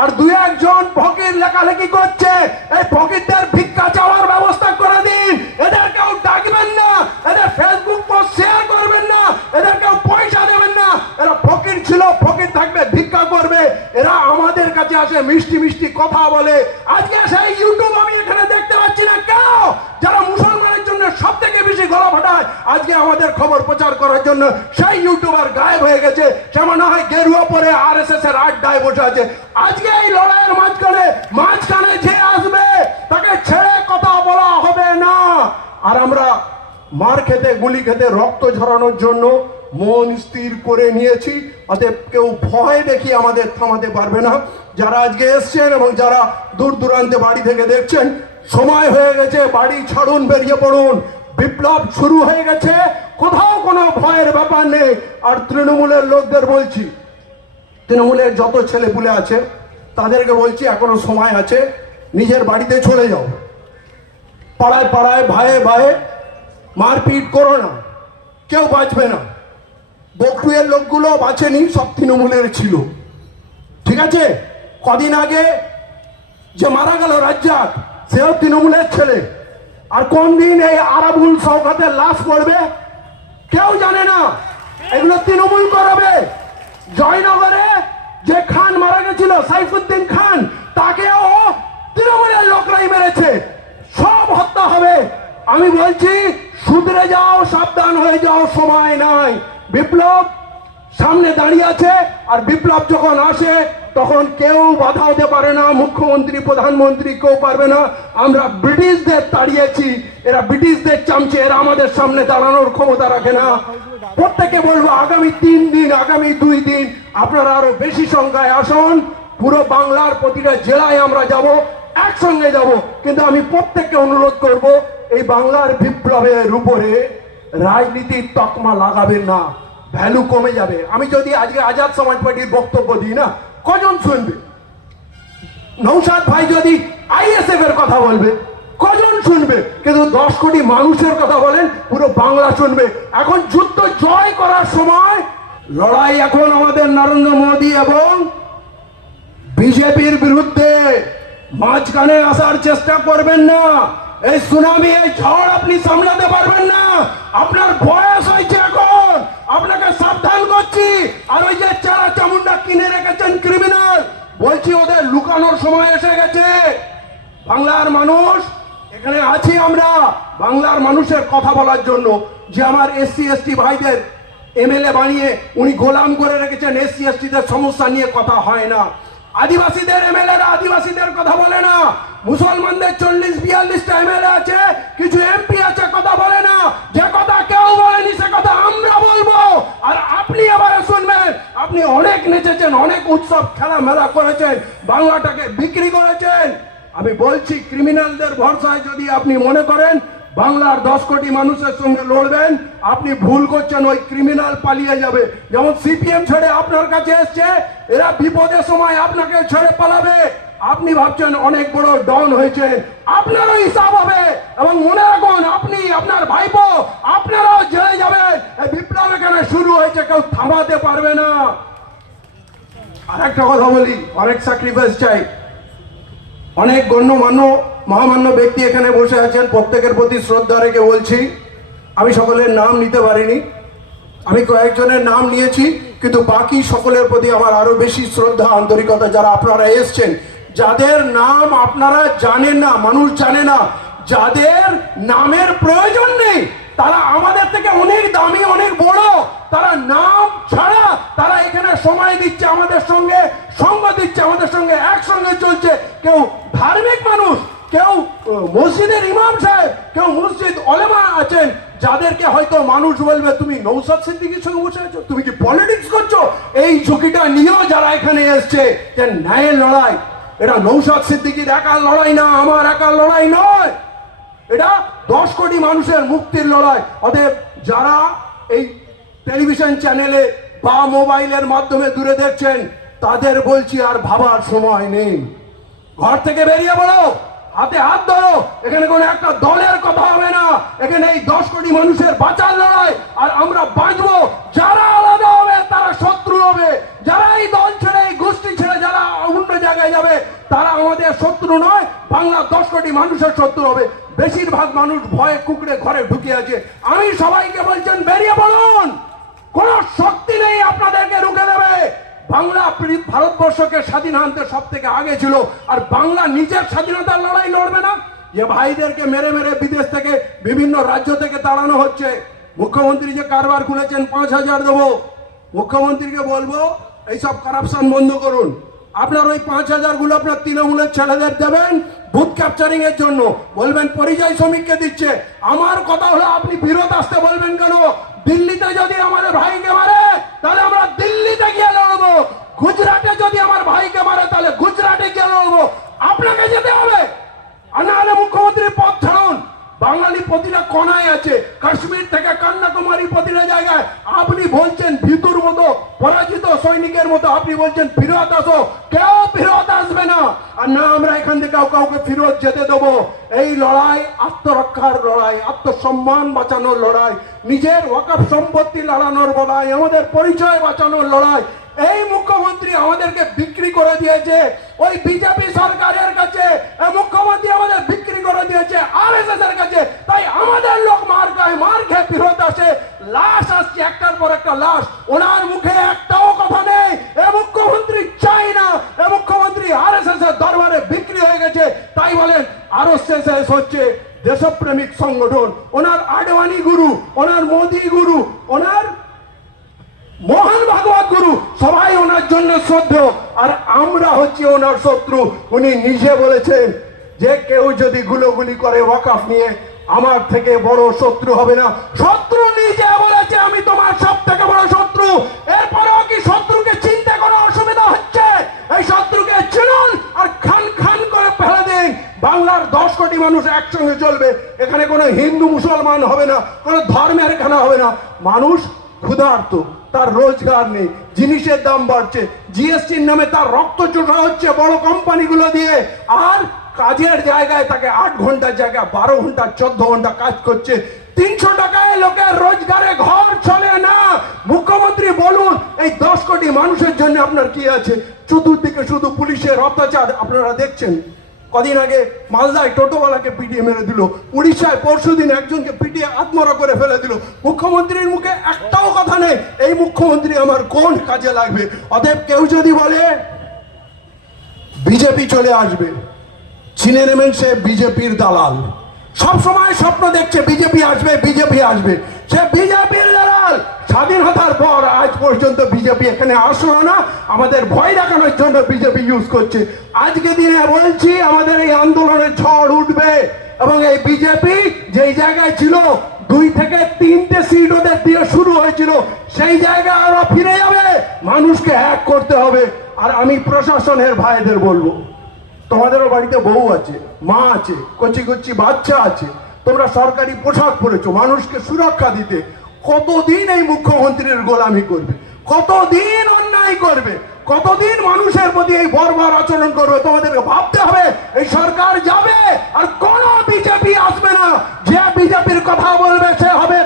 আর দুই একজন ফকির লেখালেখি করছে। এই ফকিরদের ভিক্ষা চাওয়ার ব্যবস্থা করে দিন। এদের কেউ ডাকবেন না, এদের ফেসবুক পোস্ট শেয়ার করবেন না, এদের কেউ পয়সা দেবেন না। এরা ফকির ছিল, ফকির থাকবে, ভিক্ষা করবে। এরা আমাদের কাছে আসে, মিষ্টি মিষ্টি কথা বলে। আজকে সেই ইউটিউব আমি এখানে দেখতে পাচ্ছি না কেন যারা মুসলমানের জন্য সব থেকে বেশি গলা ফাটায়। আজকে আমাদের খবর প্রচার করার জন্য সেই ইউটিউবার গায়েব হয়ে গেছে। সে মনে হয় গেরুয়া পরে আর এস এস এর আড্ডায় বসে আছে। আজকে এই লড়াইয়ের মাঝখানে মাঝখানে যে আসবে, তাকে ছেড়ে কথা বলা হবে না। আর আমরা মার খেতে, গুলি খেতে, রক্ত ঝরানোর জন্য মন স্থির করে নিয়েছি। অতএব কেউ ভয় দেখি আমাদের থামাতে পারবে না। যারা আজকে এসছেন এবং যারা দূর দূরান্তে বাড়ি থেকে দেখছেন, সময় হয়ে গেছে, বাড়ি ছাড়ুন, বেরিয়ে পড়ুন। বিপ্লব শুরু হয়ে গেছে। কোথাও কোনো ভয়ের ব্যাপার নেই। আর তৃণমূলের লোকদের বলছি, তৃণমূলের যত ছেলে পুলে আছে, তাদেরকে বলছি, এখনও সময় আছে, নিজের বাড়িতে চলে যাও। পাড়ায় পাড়ায় ভাইয়ে ভাইয়ে মারপিট করো না। কেউ বাঁচবে না। বকটুয়ের লোকগুলো বাঁচেনি, সব তৃণমূলের ছিল। ঠিক আছে? কদিন আগে যে মারা গেল রাজ্জাক, সেও তৃণমূলের ছেলে। আর কোন দিন এই আরাবুল সৌকাতের লাশ পড়বে? কেউ জানে না। এগুলো তৃণমূল করাবে। জয়নগরে যে খান মারা গেছিল, সাইফুদ্দিন খান, তাকেও তৃণমূলের লোকরাই মেরেছে। সব হত্যা হবে। আমি বলছি সুধরে যাও, সাবধান হয়ে যাও, সময় নাই। বিপ্লব সামনে দাঁড়িয়ে আছে, আর বিপ্লব যখন আসে তখন কেউ বাধা হতে পারে না, মুখ্যমন্ত্রী, প্রধানমন্ত্রী, কেউ পারবে না। আমরা ব্রিটিশদের তাড়িয়েছি, এরা ব্রিটিশদের চামচে, এরা আমাদের সামনে দাঁড়ানোর ক্ষমতা রাখে না। প্রত্যেকে বলব, আগামী তিন দিন, আগামী দুই দিন আপনারা আরও বেশি সংখ্যায় আসুন। পুরো বাংলার প্রতিটা জেলায় আমরা যাব, একসঙ্গে যাব। কিন্তু আমি প্রত্যেককে অনুরোধ করব, এই বাংলার বিপ্লবের উপরে রাজনীতির তকমা লাগাবেন না ভ্যালু কমে যাবে। আমি যদি আজকে আজাদ সমাজ পার্টির বক্তব্য দিই না কজন শুনবে? নৌসাদ ভাই যদি আইএসএফ এর কথা বলবে, কজন শুনবে? কিন্তু দশ কোটি মানুষের কথা বলেন, পুরো বাংলা শুনবে। এখন যুদ্ধ জয় করার সময় লড়াই এখন আমাদের নরেন্দ্র মোদী এবং বিজেপির বিরুদ্ধে মাঝখানে আসার চেষ্টা করবেন না। এই সুনামি, এই ঝড় আপনি সামলাতে পারবেন না। আপনার বয়স হয়েছে এখন। আপনাকে সাবধান করছি। আর ওই যে বলছি ওদের লুকানোর সময় এসে গেছে। বাংলার মানুষ, এখানে আছি আমরা বাংলার মানুষের কথা বলার জন্য। যে আমার এসসি এসটি ভাইদের এমএলএ বানিয়ে উনি গোলাম করে রেখেছেন এসসি এসটিদের সমস্যা নিয়ে কথা হয় না। আদিবাসীদের এমএলএ আদিবাসীদের কথা বলে না। মুসলমানদের চল্লিশ বিয়াল্লিশটা এমএলএ আছে, কিছু এমপি আছে, কথা বলে না। যে কথা কেউ বলেনি, সে কথা আমরা বলব। আর আপনি আবার শুনবেন, আপনি অনেক নেচেছেন, অনেক উৎসব খেলা মেলা করেছেন, বাংলাটাকে বিক্রি করেছেন। আমি বলছি ক্রিমিনালদের ভরসায় যদি আপনি মনে করেন, বাংলার দশ কোটি মানুষের সঙ্গে লড়বেন, আপনি ভুল করছেন, ওই ক্রিমিনাল পালিয়ে যাবে। যেমন সিপিএম ছেড়ে আপনার কাছে এসছে, এরা বিপদের সময় আপনাকে ছেড়ে পালাবে। আপনি ভাবছেন অনেক বড় ডন হয়েছে, আপনারও হিসাব হবে। এবং মনে রাখুন, আপনি আপনার ভাইপো, আপনারাও জেলে যাবেন। বিপ্লব এখানে শুরু হয়েছে, কেউ থামাতে পারবে না। আর একটা কথা বলি, অনেক স্যাক্রিফাইস চাই। অনেক গণ্যমান্য, মহামান্য ব্যক্তি এখানে বসে আছেন, প্রত্যেকের প্রতি শ্রদ্ধা রেখে বলছি, আমি সকলের নাম নিতে পারিনি। আমি কয়েকজনের নাম নিয়েছি, কিন্তু বাকি সকলের প্রতি আমার আরও বেশি শ্রদ্ধা, আন্তরিকতা, যারা আপনারা এসছেন যাদের নাম আপনারা জানেন না, মানুষ জানে না, যাদের নামের প্রয়োজন নেই, তারা আমাদের থেকে অনেক দামি, অনেক বড়। তারা নাম ছাড়া তারা এখানে সময় দিচ্ছে আমাদের সঙ্গে, সঙ্গ দিচ্ছে আমাদের সঙ্গে, একসঙ্গে চলছে। কেউ ধার্মিক মানুষ, কেউ মসজিদের ইমাম সাহেব, কেউ মসজিদ অলেমা আছেন, যাদেরকে হয়তো মানুষ বলবে, তুমি নৌসাদ সিদ্দিকির সঙ্গে বসে আছো? তুমি কি পলিটিক্স করছ? এই ঝুঁকিটা নিয়েও যারা এখানে এসছে, যে ন্যায়ের লড়াই এটা নৌসাদ সিদ্দিকির একার লড়াই না, আমার একার লড়াই নয়। এটা দশ কোটি মানুষের মুক্তির লড়াই। অতএব যারা এই টেলিভিশন চ্যানেলে বা মোবাইলের মাধ্যমে দূরে দেখছেন, তাদের বলছি আর ভাবার সময় নেই। ঘর থেকে বেরিয়ে পড়ো, হাতে হাত ধরো, এখানে কোনো একটা দলের কথা হবে না। এখানে এই দশ কোটি মানুষের বাঁচার লড়াই, আর আমরা বাঁচবো। যারা আলাদা হবে তারা শত্রু হবে যারা এই দল ছেড়ে এই গোষ্ঠী ছেড়ে যারা অন্য জায়গায় যাবে তারা আমাদের শত্রু নয় বাংলার দশ কোটি মানুষের শত্রু হবে। বেশিরভাগ মানুষ ভয়ে কুকড়ে ঘরে ঢুকে আছে। আমি সবাইকে বলছেন বেরিয়ে বলুন কোন শক্তি নেই আপনাদেরকে রুখে দেবে। বাংলা ভারতবর্ষকে স্বাধীন আনতে সব থেকে আগে ছিল, আর বাংলা নিজের স্বাধীনতার লড়াই লড়বে না। যে ভাইদেরকে মেরে মেরে বিদেশ থেকে বিভিন্ন রাজ্য থেকে তাড়ানো হচ্ছে। মুখ্যমন্ত্রী যে কারবার খুলেছেন, পাঁচ হাজার দেবো। মুখ্যমন্ত্রীকে বলব, এইসব কারাপশন বন্ধ করুন। আপনার ওই পাঁচ হাজারগুলো আপনার তৃণমূলের ছেলেদের দেবেন বুথ ক্যাপচারিং এর জন্য। বলবেন, পরিযায়ী শ্রমিককে দিচ্ছে। আমার কথা হলো, আপনি বিরোধ আসতে বলবেন কেন? দিল্লিতে যদি আমাদের ভাইকে মারে তাহলে আমরা দিল্লিতে গিয়ে লড়বো গুজরাটে যদি আমার ভাইকে মারে তাহলে গুজরাটে গিয়ে লড়বো আপনাকে যেতে হবে আর নাহলে মুখ্যমন্ত্রীর পদ ছাড়ুন বাঙালি প্রতিটা কোনায় আছে কাশ্মীর থেকে কন্যাকুমারী প্রতিটা জায়গায় আপনি বলছেন ভিতুর মতো পরাজিত সৈনিকের মতো আপনি বলছেন, ফিরত আসো। কেউ ফিরত আসবে না। আর না, আমরা এখান থেকে কাউ কাউকে ফিরত যেতে দেবো। এই লড়াই, আত্মরক্ষার লড়াই, আত্মসম্মান বাঁচানোর লড়াই, নিজের ওয়াকাফ সম্পত্তি লড়ানোর লড়াই, আমাদের পরিচয় বাঁচানোর লড়াই। এই মুখ্যমন্ত্রী আমাদেরকে বিক্রি করে দিয়েছে। ওই বিজেপি সরকারের কাছে মুখ্যমন্ত্রী আমাদের বিক্রি করে দিয়েছে, আর এস এর কাছে। তাই আমাদের লোক মার খায় মার খেয়ে ফেরত আসে। লাশ আসছে, একটার পর একটা লাশ। ওনার মুখে একটাও কথা নেই। এ মুখ্যমন্ত্রী চাই না। এ মুখ্যমন্ত্রী আর এস এর দরবারে বিক্রি হয়ে গেছে। তাই বলেন আরও শেষ হচ্ছে দেশপ্রেমিক সংগঠন। ওনার আডবাণী গুরু, ওনার মোদি গুরু, ওনার মহান ভাগবত গুরু, সবাই ওনার জন্য শ্রদ্ধেয় আর আমরা হচ্ছি ওনার শত্রু। উনি নিজে বলেছেন যে কেউ যদি গুলোগুলি করে ওয়াকাফ নিয়ে আমার থেকে বড় শত্রু হবে না। শত্রু নিজে বলেছে, আমি তোমার সব থেকে বড় শত্রু। এরপরেও কি শত্রুকে চিন্তা কোনো অসুবিধা হচ্ছে? এই শত্রুকে চিনুন আর খান খান করে ফেলে দিন। বাংলার দশ কোটি মানুষ একসঙ্গে চলবে। এখানে কোনো হিন্দু মুসলমান হবে না, কোনো ধর্মের এখানে হবে না। মানুষ ক্ষুধার্ত, তার রোজগার নেই, জিনিসের দাম বাড়ছে। জিএসটির নামে তার রক্ত চোটা হচ্ছে বড় কোম্পানিগুলো দিয়ে। আর কাজের জায়গায় তাকে আট ঘণ্টার জায়গায়, বারো ঘণ্টা, চোদ্দ ঘণ্টা কাজ করছে। তিনশো টাকায় লোকের রোজগারে ঘর চলে না। মুখ্যমন্ত্রী বলুন, এই দশ কোটি মানুষের জন্য আপনার কি আছে? চতুর্দিকে শুধু পুলিশের অত্যাচার, আপনারা দেখছেন। কদিন আগে মালদায় টোটোওয়ালাকে পিটিয়ে মেরে দিল। উড়িষ্যায় পরশু দিন একজনকে পিটিয়ে আত্মরা করে ফেলে দিল। মুখ্যমন্ত্রীর মুখে একটাও কথা নেই, এই মুখ্যমন্ত্রী আমার কোন কাজে লাগবে? অতএব কেউ যদি বলে, বিজেপি চলে আসবে। নেবেন সে বিজেপির দালাল। সব সময় স্বপ্ন দেখছে, বিজেপি আসবে বিজেপি আসবে। সে বিজেপির দালাল। স্বাধীনতার পর আজ পর্যন্ত বিজেপি এখানে আসলো না। আমাদের ভয় দেখানোর জন্য বিজেপি ইউজ করছে। আজকে দিনে বলছি, আমাদের এই আন্দোলনের ঝড় উঠবে এবং এই বিজেপি যেই জায়গায় ছিল, দুই থেকে তিনটে সিট ওদের দিয়ে শুরু হয়েছিল, সেই জায়গায় আরও ফিরে যাবে। মানুষকে হ্যাক করতে হবে। আর আমি প্রশাসনের ভাইদের বলব তোমাদেরও বাড়িতে বউ আছে, মা আছে, কচি কচি বাচ্চা আছে, তোমরা সরকারি পোশাক পরেছো, মানুষকে সুরক্ষা দিতে কতদিন এই মুখ্যমন্ত্রীর গোলামি করবে? কতদিন অন্যায় করবে? কতদিন মানুষের প্রতি এই বর্বর আচরণ করবে? তোমাদেরকে ভাবতে হবে, এই সরকার যাবে আর কোন বিজেপি আসবে না। যে বিজেপির কথা বলবে সে হবে